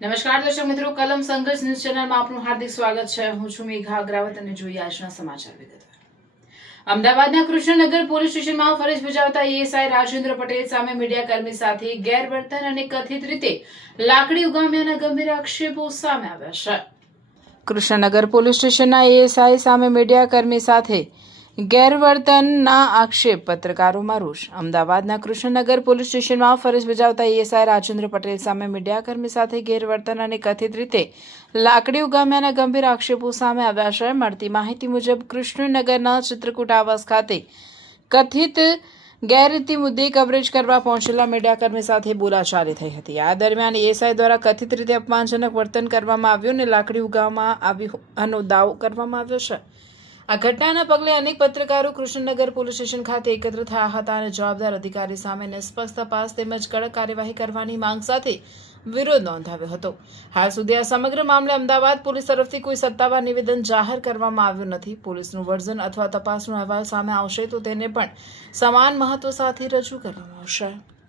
નમસ્કાર દર્શક મિત્રો, કલમ સંઘર્ષ ન્યૂઝ ચેનલમાં આપનું હાર્દિક સ્વાગત છે. હું છું મેઘા અગ્રાવત અને જોઈએ આજના સમાચાર વિગતવાર. અમદાવાદના કૃષ્ણનગર પોલીસ સ્ટેશનમાં ફરજ બજાવતા એએસઆઈ રાજેન્દ્ર પટેલ સામે મીડિયાકર્મી સાથે ગેરવર્તન અને કથિત રીતે લાકડી ઉગામ્યાના ગંભીર આક્ષેપો સામે આવ્યા છે. કૃષ્ણનગર પોલીસ સ્ટેશનના એએસઆઈ સામે મીડિયાકર્મી સાથે ગેરવર્તનના આક્ષેપ, પત્રકારોમાં રોષ. અમદાવાદના કૃષ્ણનગર પોલીસ સ્ટેશનમાં ફરજ બજાવતા એએસઆઈ રાજેન્દ્ર પટેલ સામે મીડિયાકર્મી સાથે ગેરવર્તન અને કથિત રીતે લાકડી ઉગામ્યાના ગંભીર આક્ષેપો સામે આવ્યા છે. મળતી માહિતી મુજબ કૃષ્ણનગરના ચિત્રકૂટ આવાસ ખાતે કથિત ગેરરીતિ મુદ્દે કવરેજ કરવા પહોંચેલા મીડિયાકર્મી સાથે બોલાચાલી થઈ હતી. આ દરમિયાન એએસઆઈ દ્વારા કથિત રીતે અપમાનજનક વર્તન કરવામાં આવ્યું અને લાકડી ઉગામવામાં આવી હોવાનો દાવો કરવામાં આવ્યો છે. આ ઘટનાના પગલે અનેક પત્રકારો કૃષ્ણનગર પોલીસ સ્ટેશન ખાતે એકત્ર થયા હતા અને જવાબદાર અધિકારી સામે નિષ્પક્ષ તપાસ તેમજ કડક કાર્યવાહી કરવાની માંગ સાથે વિરોધ નોંધાવ્યો હતો. હાલ સુધી આ સમગ્ર મામલે અમદાવાદ પોલીસ તરફથી કોઈ સત્તાવાર નિવેદન જાહેર કરવામાં આવ્યું નથી. પોલીસનું વર્ઝન અથવા તપાસનો અહેવાલ સામે આવશે તો તેને પણ સમાન મહત્વ સાથે રજૂ કરવામાં આવશે.